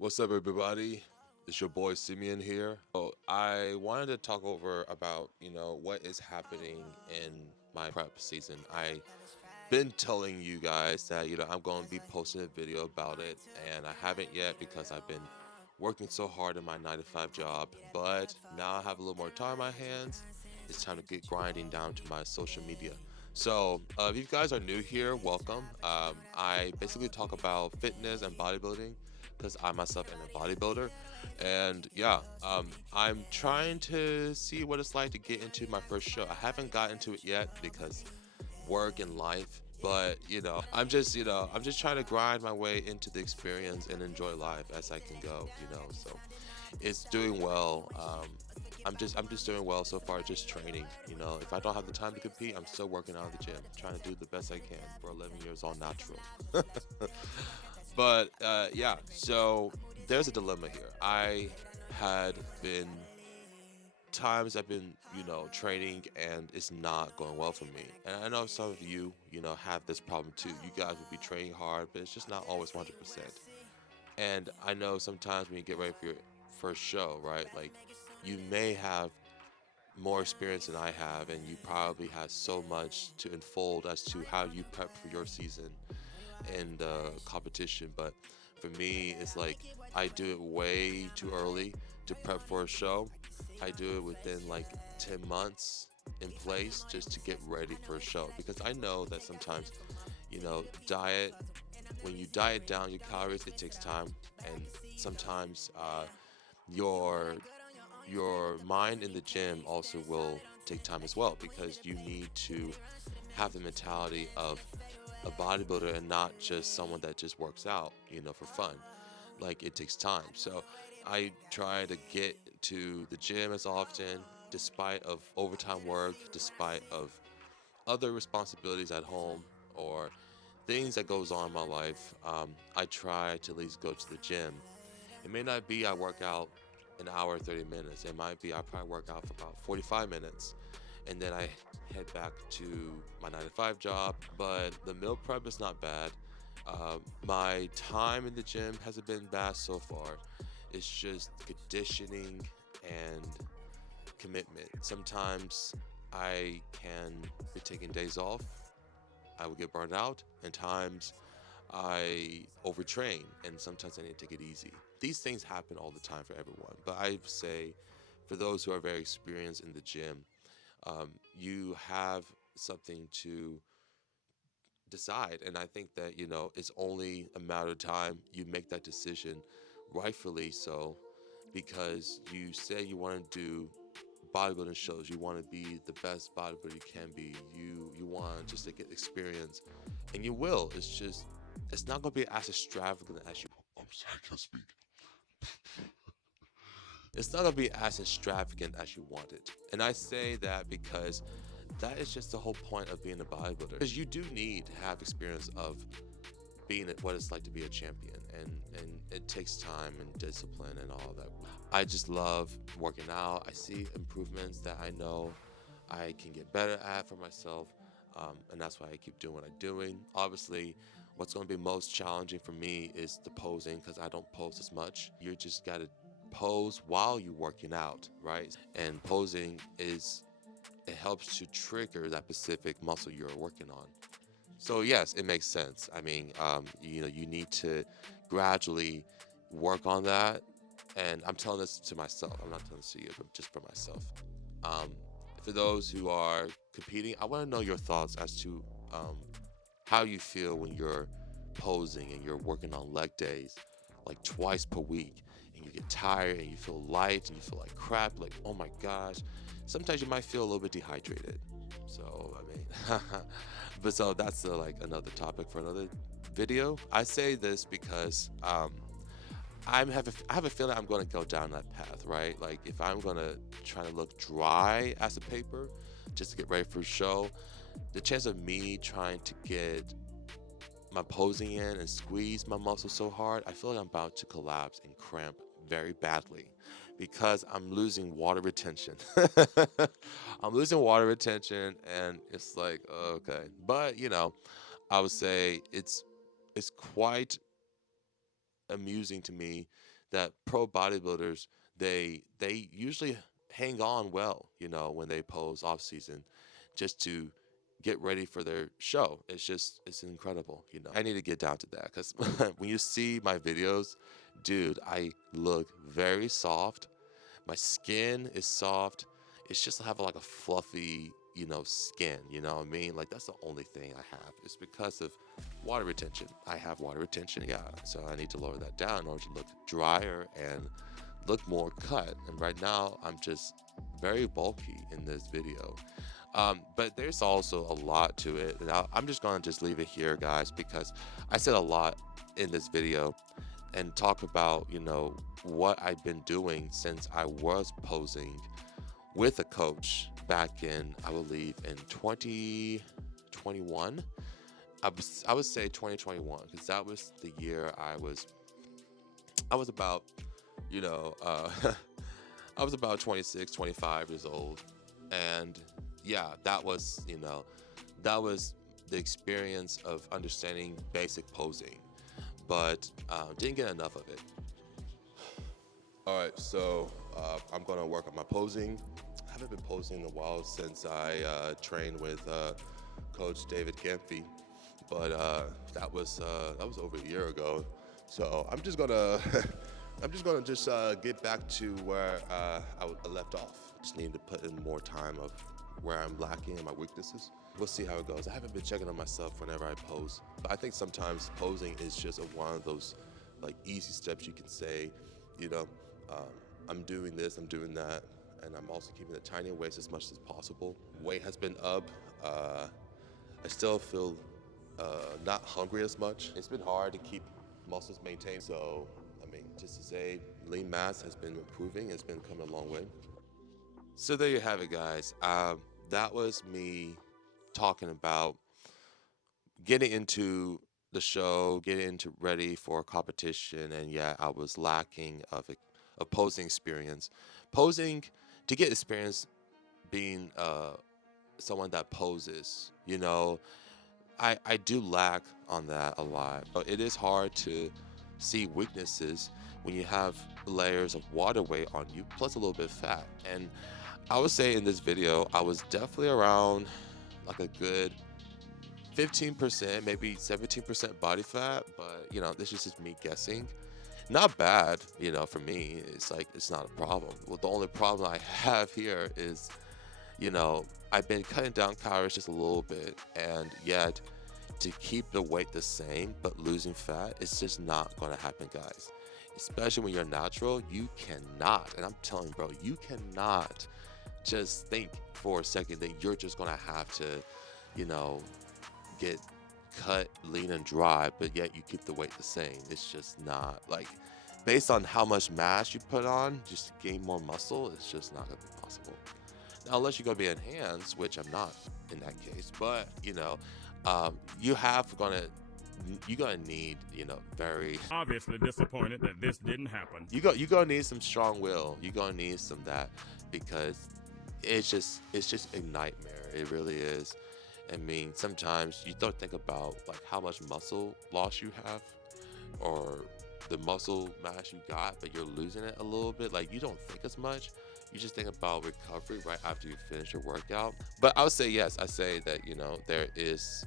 What's up, everybody? It's your boy Simeon here. I wanted to talk over about what is happening in my prep season. I been telling you guys that I'm going to be posting a video about it, and I haven't yet because I've been working so hard in my 9 to 5 job. But now I have a little more time on my hands. It's time to get grinding down to my social media. So, if you guys are new here, welcome. I basically talk about fitness and bodybuilding because I myself am a bodybuilder. And yeah, I'm trying to see what it's like to get into my first show. I haven't gotten to it yet because work and life. But I'm just trying to grind my way into the experience and enjoy life as I can go. So it's doing well. I'm just doing well so far, just training. If I don't have the time to compete, I'm still working out at the gym, trying to do the best I can for 11 years all natural. But yeah, so there's a dilemma here. I had been times I've been, training and it's not going well for me. And I know some of you, have this problem too. You guys will be training hard, but it's just not always 100%. And I know sometimes when you get ready for your first show, right? Like you may have more experience than I have, and you probably have so much to unfold as to how you prep for your season and competition. But for me, it's like I do it way too early to prep for a show. I do it within like 10 months in place just to get ready for a show because I know that sometimes, diet, when you diet down your calories, it takes time. And sometimes your your mind in the gym also will take time as well because you need to have the mentality of a bodybuilder and not just someone that just works out, for fun. Like it takes time. So I try to get to the gym as often, despite of overtime work, despite of other responsibilities at home or things that goes on in my life. I try to at least go to the gym. It may not be I work out an hour 30 minutes. It might be I probably work out for about 45 minutes and then I head back to my 9 to 5 job. But the meal prep is not bad. My time in the gym hasn't been bad so far. It's just conditioning and commitment. Sometimes I can be taking days off. I will get burned out, and times I overtrain, and sometimes I need to take it easy. These things happen all the time for everyone, but I say for those who are very experienced in the gym, you have something to decide. And I think that, it's only a matter of time you make that decision, rightfully so, because you say you want to do bodybuilding shows, you want to be the best bodybuilder you can be, you want just to get experience, and you will. It's just, it's not going to be as extravagant as you. I'm sorry, I can't speak. It's not going to be as extravagant as you want it. And I say that because that is just the whole point of being a bodybuilder. Because you do need to have experience of being what it's like to be a champion, and it takes time and discipline and all that. I just love working out. I see improvements that I know I can get better at for myself, and that's why I keep doing what I'm doing. Obviously, what's going to be most challenging for me is the posing because I don't pose as much. You just got to pose while you're working out, right? And posing is, it helps to trigger that specific muscle you're working on. So yes, it makes sense. I mean, you need to gradually work on that. And I'm telling this to myself. I'm not telling this to you, but just for myself. Um, for those who are competing, I want to know your thoughts as to um, how you feel when you're posing and you're working on leg days, like twice per week, and you get tired and you feel light and you feel like crap. Like, oh my gosh. Sometimes you might feel a little bit dehydrated. So I mean, but so that's like another topic for another video. I say this because I have a feeling I'm going to go down that path, right? Like if I'm going to try to look dry as a paper just to get ready for a show, the chance of me trying to get my posing in and squeeze my muscles so hard, I feel like I'm about to collapse and cramp very badly because I'm losing water retention. I'm losing water retention, and it's like okay, but I would say it's quite amusing to me that pro bodybuilders, they usually hang on well, when they pose off season, just to get ready for their show. It's incredible. I need to get down to that because when you see my videos, dude, I look very soft. My skin is soft. It's just I have like a fluffy, skin. You know what I mean? Like that's the only thing I have. It's because of water retention. I have water retention, yeah. So I need to lower that down in order to look drier and look more cut. And right now I'm just very bulky in this video. But there's also a lot to it. And I'm just gonna just leave it here, guys, because I said a lot in this video and talk about, what I've been doing since I was posing with a coach back in, I believe, in 2021. I would say 2021 because that was the year I was about, I was about 26, 25 years old. And yeah, that was the experience of understanding basic posing, but didn't get enough of it. All right, so I'm gonna work on my posing. I haven't been posing in a while since I trained with Coach David Kemphy, but that was over a year ago. So I'm just gonna get back to where I left off. Just need to put in more time of where I'm lacking and my weaknesses. We'll see how it goes. I haven't been checking on myself whenever I pose, but I think sometimes posing is just one of those like easy steps you can say, I'm doing this, I'm doing that, and I'm also keeping the tiny weights as much as possible. Weight has been up. I still feel not hungry as much. It's been hard to keep muscles maintained. So, just to say, lean mass has been improving. It's been coming a long way. So there you have it, guys. That was me talking about getting into the show, getting ready for competition, and yeah, I was lacking of posing experience. Posing, to get experience being someone that poses, I do lack on that a lot. It is hard to see weaknesses when you have layers of water weight on you, plus a little bit of fat. And I would say in this video, I was definitely around like a good 15%, maybe 17% body fat, but this is just me guessing. Not bad, for me. It's like, it's not a problem. Well, the only problem I have here is, I've been cutting down calories just a little bit, and yet to keep the weight the same but losing fat, it's just not going to happen, guys. Especially when you're natural, you cannot, and I'm telling you, bro, you cannot just think for a second that you're just going to have to, get cut lean and dry, but yet you keep the weight the same. It's just not, like, based on how much mass you put on, just to gain more muscle, it's just not going to be possible. Now, unless you're going to be enhanced, which I'm not in that case, but, you're gonna need, very obviously disappointed that this didn't happen. You're gonna need some strong will. You're gonna need some that, because it's just a nightmare. It really is. Sometimes you don't think about like how much muscle loss you have, or the muscle mass you got, but you're losing it a little bit. Like, you don't think as much. You just think about recovery right after you finish your workout. But I would say yes. I say that there is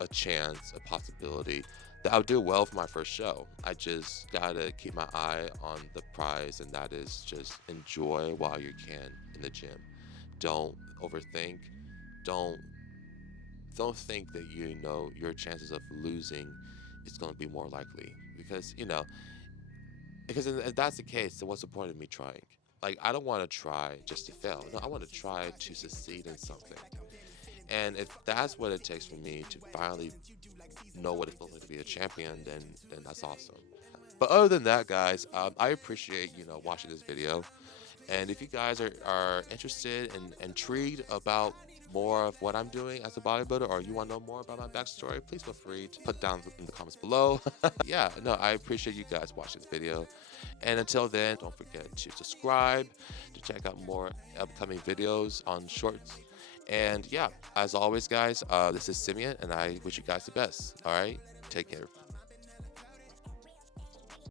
a chance, a possibility that I'll do well for my first show. I just gotta keep my eye on the prize, and that is just enjoy while you can in the gym. Don't overthink. Don't think that your chances of losing is going to be more likely, because if that's the case, then what's the point of me trying? Like, I don't want to try just to fail. No, I want to try to succeed in something. And if that's what it takes for me to finally know what it feels like to be a champion, then that's awesome. But other than that, guys, I appreciate watching this video. And if you guys are interested and intrigued about more of what I'm doing as a bodybuilder, or you want to know more about my backstory, please feel free to put down in the comments below. Yeah, no, I appreciate you guys watching this video. And until then, don't forget to subscribe to check out more upcoming videos on shorts. And yeah, as always, guys, this is Simeon, and I wish you guys the best. All right, take care.